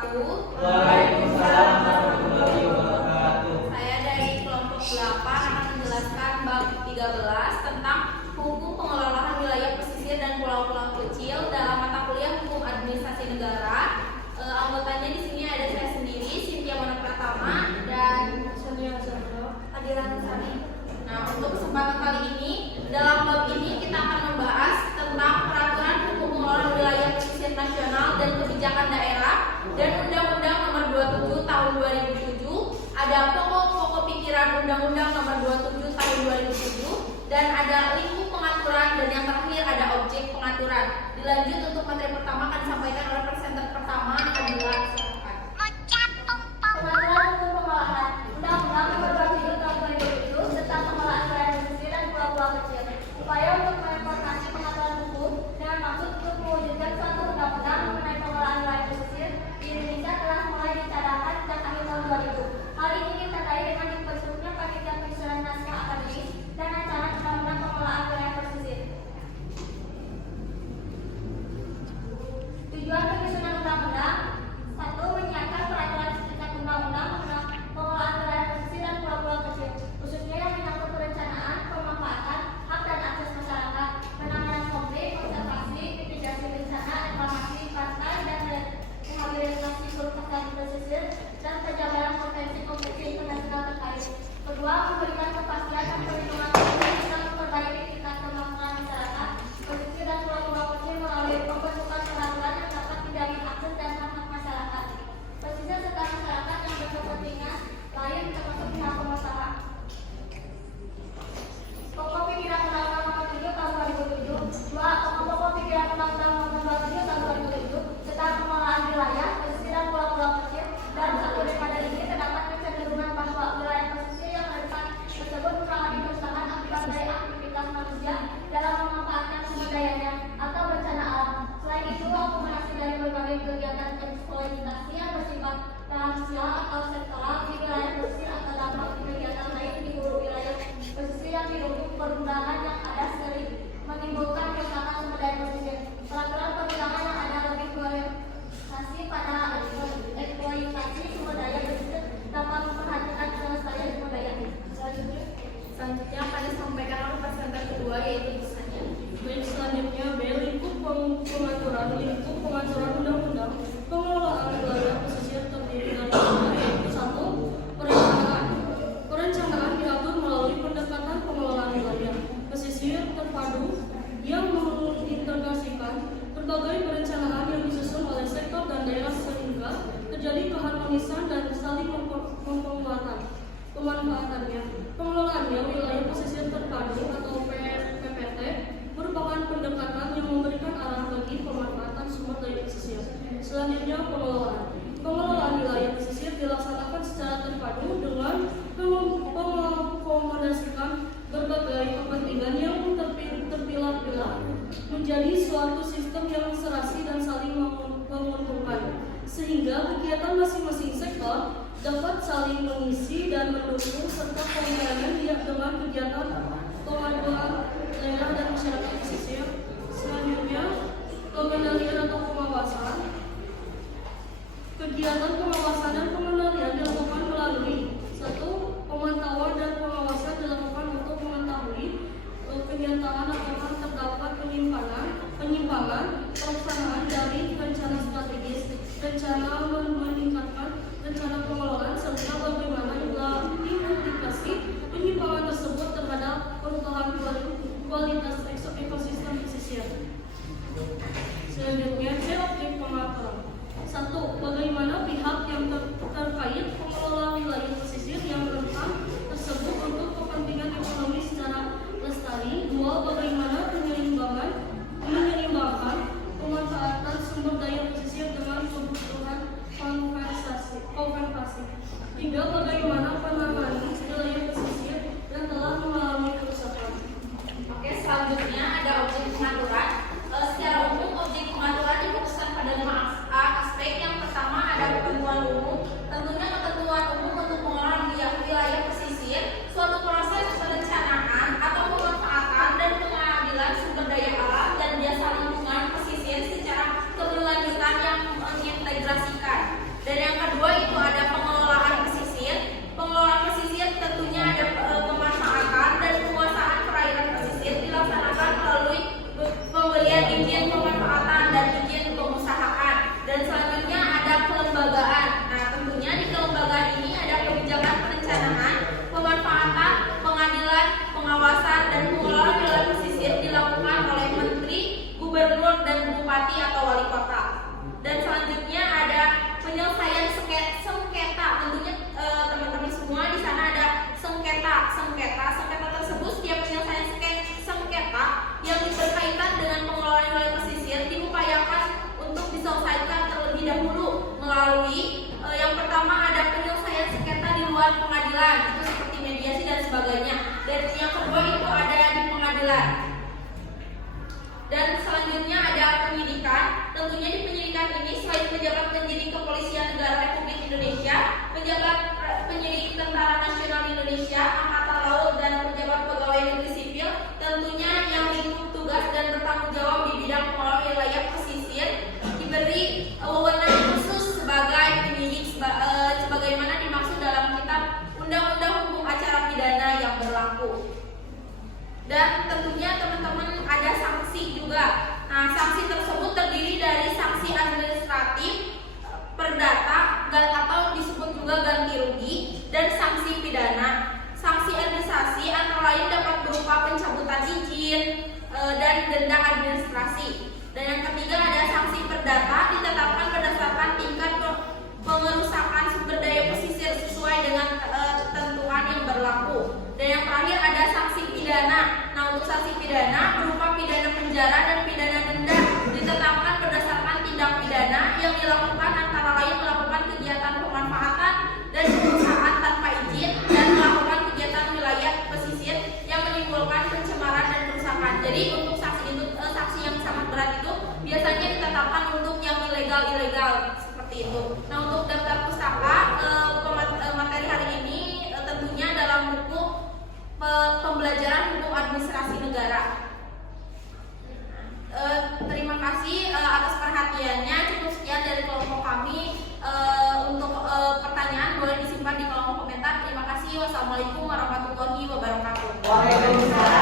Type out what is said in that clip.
wabarakatuh. Waalaikumsalam warahmatullahi wabarakatuh. Saya dari kelompok 8 akan menjelaskan bab 13 tentang hukum pengelolaan wilayah pesisir dan pulau-pulau kecil dalam mata kuliah hukum administrasi negara. Anggotanya di sini ada saya sendiri, Cynthia Mona Pratama dan Adilan Sari. Nah, untuk kesempatan kali ini, dalam bab ini kita akan membahas tentang peraturan hukum pengelolaan wilayah pesisir nasional dan kebijakan daerah dan Undang-Undang Nomor 27 Tahun 2007. Ada pokok-pokok pikiran Undang-Undang Nomor 27 Tahun 2007 dan ada lingkup pengaturan dan yang terakhir ada objek pengaturan. Dilanjut untuk materi pertama akan disampaikan oleh presenter pertama Adila. Pengaturan hukum pengelolaan Undang-Undang Nomor 27 Tahun 2007 tentang pengelolaan wilayah pesisir dan pulau-pulau kecil. Upaya untuk mereformasi pengaturan hukum dengan maksud untuk mewujudkan suatu undang-undang mengenai pengelolaan wilayah pesisir di Indonesia telah mulai dicadangkan sejak akhir tahun 2000. Hal ini ditandai dengan dibentuknya panitia penyusunan naskah akademis dan rancangan undang-undang pengelolaan wilayah pesisir. Tujuan penyusunan undang-undang: 1. Menyiapkan peraturan setingkat undang-undang mengenai pengelolaan wilayah pesisir dan pulau-pulau kecil, khususnya yang menyangkut perencanaan, pemanfaatan, hak dan akses masyarakat, penanganan konflik, konservasi, mitigasi bencana, reklamasi pantai dan rehabilitasi kerusakan di pesisir, dan penjabaran konvensi-konvensi internasional terkait. Kedua, memberikan kepastian dan perlindungan hukum dan memperbaiki tingkat kemampuan masyarakat pesisir dan pulau-pulau kecil melalui pembentukan peraturan yang dapat menjamin akses dan hak-hak masyarakat pesisir serta masyarakat yang berkepentingan lain termasuk pihak pengusaha. Pokok pikiran Undang-Undang Nomor 7 Tahun 2007. 2. Pokok pikiran Undang-Undang Nomor 27 Tahun 2007 tentang pengelolaan wilayah pesisir dan pulau-pulau kecil. Dan satu daripada ini terdapat kecenderungan bahwa wilayah pesisir yang rentan tersebut mengalami kerusakan akibat dari aktivitas manusia dalam memanfaatkan sumber dayanya atau bencana alam. Selain itu, akumulasi dari berbagai kegiatan eksploitasi yang bersifat finansial atau sektoral di wilayah pesisir atau dampak kegiatan lain di hulu wilayah pesisir yang didukung perundangan yang ada sering menimbulkan kerusakan sumber daya pesisir. Peraturan perundangan yang ada lebih berorientasi pada eksploitasi sumber daya pesisir dapat memperhatikan kelestarian sumber daya. Selanjutnya akan disampaikan oleh presenter kedua yaitu Bisanya. Baik, selanjutnya B. Lingkup pengaturan undang-undang pengelolaan wilayah pesisir terdiri dari 1. Perencanaan. Perencanaan diatur melalui pendekatan pengelolaan wilayah pesisir terpadu yang mengintegrasikan berbagai perencanaan yang disusun oleh sektor dan daerah sehingga terjadi keharmonisan dan saling pemanfaatannya. Pengelolaannya wilayah pesisir terpadu atau PPT merupakan pendekatan yang memberikan arah bagi pemanfaatan sumber daya pesisir. Selanjutnya, pengelolaan wilayah pesisir dilaksanakan secara terpadu dengan mengakomodasikan berbagai kepentingan yang terpilah-pilah menjadi suatu sistem yang serasi dan saling menguntungkan, sehingga kegiatan masing-masing sektor dapat saling mengisi dan mendukung serta komplemen dengan kegiatan pengaduan daerah dan masyarakat pesisir. Selanjutnya, pengendalian atau pengawasan. Kegiatan pengawasan dan pengendalian dilakukan melalui 1. Pemantauan dan pengawasan dilakukan untuk mengetahui kenyataan apakah terdapat penyimpangan pelaksanaan dari rencana strategis, rencana meningkatkan rencana pengelolaan serta bagaimana implikasi penyimpangan tersebut terhadap perubahan kualitas ekosistem pesisir. Selanjutnya, objek pengaturan. 1. Bagaimana pihak yang terkait pengelola wilayah pesisir yang rentan tersebut untuk kepentingan ekonomi secara lestari. 2. Bagaimana menyeimbangkan pemanfaatan sumber daya pesisir dengan kebutuhan kompensasi. 3. Bagaimana penanganan wilayah pesisir yang telah mengalami kerusakan. Oke, selanjutnya ada objek pengaturan. Secara umum, objek pengaturan difokuskan pada 5 aspek. Yang pertama ada ketentuan umum. Tentunya ketentuan umum untuk pengelolaan wilayah pesisir pengadilan. Dan selanjutnya ada penyidikan. Tentunya di penyidikan ini selain pejabat penyidik Kepolisian Negara Republik Indonesia, pejabat penyidik Tentara Nasional Indonesia, Angkatan Laut, dan pejabat pegawai negeri sipil, tentunya yang lingkup tugas dan bertanggung jawab di bidang pengelolaan wilayah pesisir diberi wewenang khusus sebagai penyidik sebagaimana dimaksud dalam kitab Undang-Undang Hukum Acara Pidana yang berlaku. Dan tentunya teman-teman ada sanksi juga. Nah, sanksi tersebut terdiri dari sanksi administratif, perdata, atau disebut juga ganti rugi, dan sanksi pidana. Sanksi administrasi antara lain dapat berupa pencabutan izin dan denda administrasi. Dan yang ketiga ada sanksi perdata, ditetapkan berdasarkan tingkat pengerusakan sumber daya pesisir sesuai dengan ketentuan yang berlaku. Dan yang terakhir ada sanksi pidana. Nah, untuk sanksi pidana berupa pidana penjara dan pidana denda, ditetapkan berdasarkan tindak pidana yang dilakukan antara lain melakukan kegiatan pemanfaatan dan perusahaan tanpa izin dan melakukan kegiatan wilayah pesisir yang menimbulkan pencemaran dan kerusakan. Jadi untuk sanksi yang sangat berat itu biasanya ditetapkan untuk yang ilegal seperti itu. Nah, untuk daftar pustaka materi hari ini tentunya dalam buku pembelajaran hukum administrasi negara. Terima kasih atas perhatiannya. Cukup sekian dari kelompok kami. Untuk pertanyaan boleh disimpan di kolom komentar. Terima kasih. Wassalamualaikum warahmatullahi wabarakatuh. Waalaikumsalam.